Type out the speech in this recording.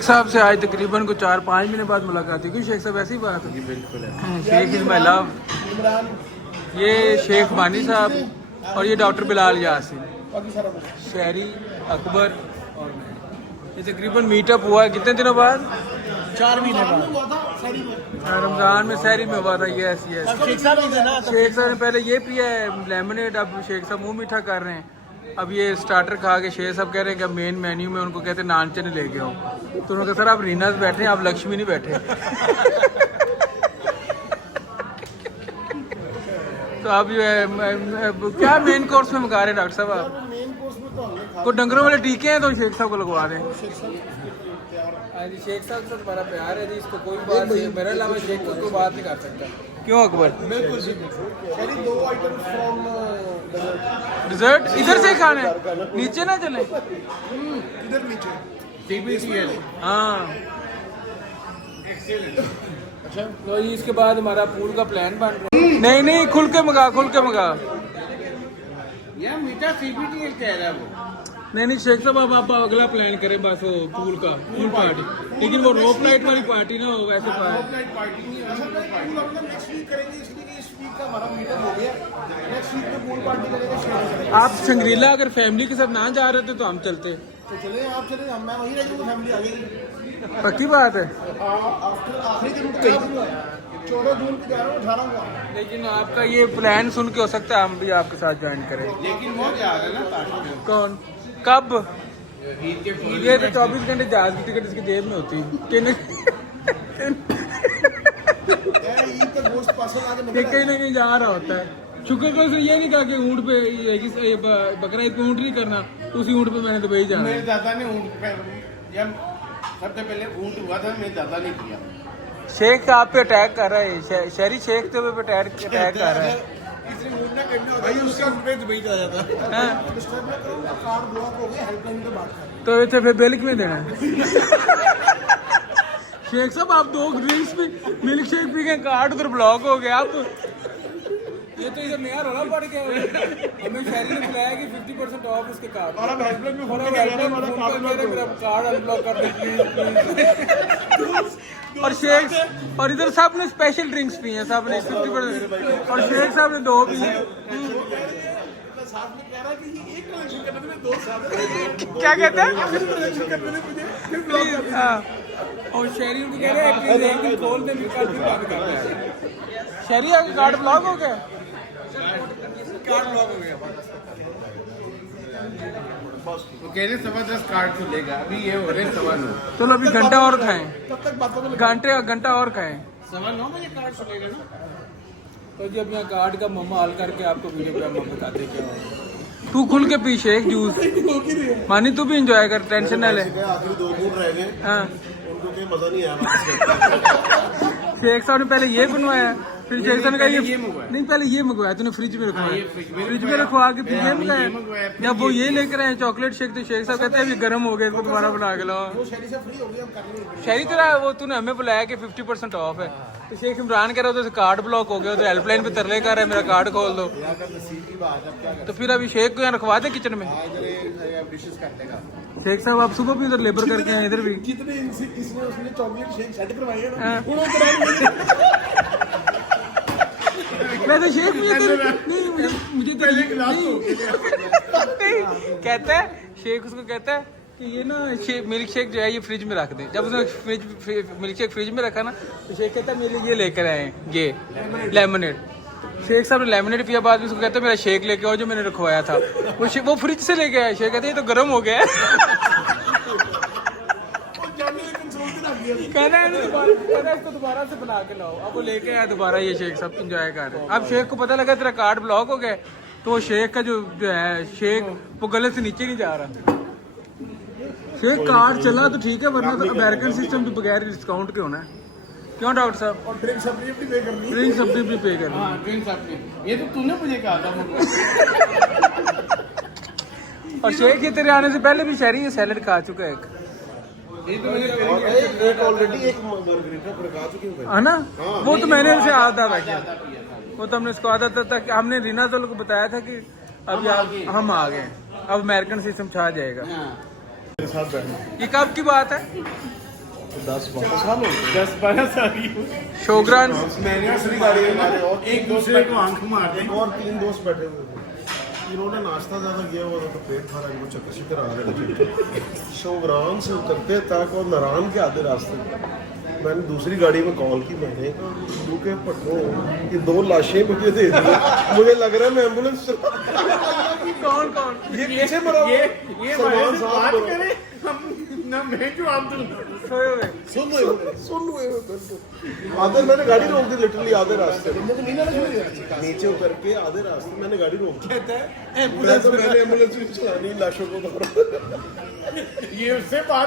शेख साहब से आज तकरीबन को 4-5 महीने बाद मुलाकात हुई। क्यों शेख साहब ऐसी बात है? बिल्कुल है। Sheikh is my love. ये शेख मानी साहब और ये डॉक्टर बिलाल यासिन, शहरी अकबर और मैं। ये तकरीबन मीटअप हुआ है कितने दिनों बाद? 4 महीने बाद रमजान में शहरी में हुआ था। Yes yes. शेख साहब ने पहले ये पिया है लेमनेड, अब शेख साहब मुंह मीठा कर रहे हैं। अब ये स्टार्टर खा के शेख साहब कह रहे हैं कि अब मेन मेन्यू में उनको कहते हैं नान चने लेके आओ। तो उन्होंने कहा सर आप रीना बैठे हैं, आप लक्ष्मी नहीं बैठे। तो आप जो है क्या मेन कोर्स में मंगा रहे हैं डॉक्टर साहब? आप को डंगरों वाले टीके हैं तो शेख साहब को लगवा दें। शेख साहब से तुम्हारा प्यार है जी, इसको कोई बात नहीं, मेरे अलावा शेख को कोई बात नहीं कर सकता। क्यों अकबर? बिल्कुल डिजर्ट इधर से खाना है, नीचे ना चले। इधर नीचे हाँ अच्छा। तो ये इसके बाद हमारा पूल का प्लान बन रहा है। नहीं नहीं, खुल के मंगा यार मीठा सीबीटी कह रहा है वो। नहीं शेख साहब अब आप अगला प्लान करें बस वो पूल पार्टी, लेकिन वो रोप नाइट वाली पार्टी ना हो वैसे पार्टी नहीं नेक्स्ट वीक करेंगे, इसलिए इस वीक का हमारा मीटअप हो गया। नेक्स्ट वीक में पूल पार्टी करेंगे। आप संग्रीला अगर फैमिली के साथ ना जा रहे थे तो हम चलते। तो चले आप चले, मैं वहीं रह जाऊंगा, फैमिली आ गई। पक्की बात है। आखिरी दिन 14 जून को जा रहा हूँ, 18 को। लेकिन आपका ये प्लान सुन के हो सकता है हम भी आपके साथ ज्वाइन करें। लेकिन वो जा रहा है ना कौन कब? ये तो 24 घंटे जहाज की टिकट इसकी जेब में होती है। कहीं ना कहीं जा रहा होता है। शुक्र को ये नहीं कहा कि ऊँट पे बकरा ईद पे ऊँट नहीं करना, उसी ऊँट पे मैंने दुबई जाना। मेरे दादा ने ऊँट पे, जब सबसे पहले ऊँट हुआ था, मेरे दादा ने किया। शेख आप पे अटैक कर रहा है, शहरी शेख तो पे अटैक कर रहा है। तो इसे फिर बिल क्यों देना है? शेख साहब आप 2 ड्रिंक्स भी मिल्क शेक पी के कार्ड उधर ब्लॉक हो गया। आप ये तो इधर नया रोना पड़ गया। हमें शहरी ने बुलाया कि 50% ऑफ इसके कार्ड, और अब हेल्पलाइन में फोन मेरा कार्ड अनब्लॉक कर दे प्लीज। और शेख और इधर साहब ने स्पेशल ड्रिंक्स पी हैं, साहब ने 50%, और शेख साहब ने 2 पी हैं। क्या कहते हैं? और शहरी को कह रहे हैं एक दिन खोल दे, बंद कर दे। शहरी का कार्ड ब्लॉक हो गया, कार्ड ब्लॉक हो गया। वो कह रहे 10:15 कार्ड खुलेगा, अभी ये हो रहे 9:15। चलो अभी घंटा और खाएं, घंटा और खाएं। 9:15 बजे कार्ड खुलेगा ना। तो जी अब यहाँ कार्ड का मम्मा हल करके आपको वीडियो पे हम बताते क्या। तू खुल के पी शेख जूस, मानी तू भी एंजॉय कर, टेंशन ना ले। आखिरी 2 बूंद रह गए, हाँ उनको कोई मजा नहीं आया। शेख साहब ने पहले ये बनवाया, फिर शेख साहब ने कहा ये नहीं, पहले ये मंगवाया तूने फ्रिज में रखवाया, फ्रिज में रखवा के फिर ये मंगाया। जब वो ये लेकर आए चॉकलेट शेक, तो शेख साहब कहते हैं अभी गर्म हो गया, इसको दोबारा बना के लाओ। शहरी तरह वो तूने हमें बुलाया कि 50% ऑफ है, तो शेख इमरान कह रहा था कार्ड ब्लॉक हो गया, तो हेल्पलाइन पे तरले कर रहा है मेरा कार्ड खोल दो। तो फिर अभी शेख को यहाँ रखवा दे किचन में। शेख साहब आप सुबह भी उधर लेबर करके आए, इधर भी जितने इसने उसने चॉकलेट शेक सेट करवाए हैं ना, मैं तो शेख मुझे कहता है शेख, उसको कहता है कि ये ना मिल्क शेक जो है ये फ्रिज में रख दे। जब उसने मिल्क शेक फ्रिज में रखा ना, तो शेख कहता है मेरे लिए ये लेकर आए ये लेमनेड। शेख साहब ने लेमनेड पिया, बाद में उसको कहता है मेरा शेक लेके आओ जो मैंने रखवाया था, वो फ्रिज से लेके आया। शेख कहते ये तो गर्म हो गया है। कहना है इसको दोबारा से बना के लाओ। अब वो लेके आया दोबारा, ये शेख सब एंजॉय कर रहे हैं। अब शेख को पता लगा तेरा कार्ड ब्लॉक हो गया, तो वो शेख का जो है शेख वो गले से नीचे नहीं जा रहा। शेख कार्ड चला तो ठीक है, वरना तो अमेरिकन सिस्टम तो बगैर डिस्काउंट के होना है। क्यों डॉक्टर साहब? और ड्रिंक सब्जी भी पे करनी है। ड्रिंक सब्जी भी पे करनी है। ड्रिंक सब्जी ये तो तूने मुझे कहा था। और शेख ये तेरे आने से पहले भी शहरी ये सैलेड खा चुका है एक। ऑलरेडी एक मार्गरीटा खा चुकी हूं है ना, वो तो मैंने उसे आधा रखा, वो तो हमने इसको आदत था कि हमने रीना तो को बताया था कि अब हम आ गए, अब अमेरिकन सिस्टम छा जाएगा। ये कब की बात है? 10-12 साल हो गए 10-12 साल की शोग्रान मैंने असली गाड़ी में हमारे और एक दूसरे को आंख मारते हैं। और 3 दोस्त बैठे हुए थे। इन्होंने नाश्ता ज़्यादा किया हुआ था तो पेट भरा, इनको चक्कर शिक्कर आ रहे थे। शोग्रान से उतरते तक और नारायण के आधे रास्ते मैंने दूसरी गाड़ी में कॉल की, मैंने तू के पटो ये 2 लाशें मुझे दे दी, मुझे लग रहा है मैं एम्बुलेंस कौन कौन ये पीछे मरा हुआ है। ये सलमान हमारे से साहब बात मरा। करें हम ना मैं जवाब दूँ। सोए हुए सुन हुए बिल्कुल आधे मैंने गाड़ी रोक दी लिटरली आधे रास्ते नीचे उतर के आधे रास्ते मैंने गाड़ी रोक दी। मैंने एम्बुलेंस भी चलानी लाशों को ये उससे बात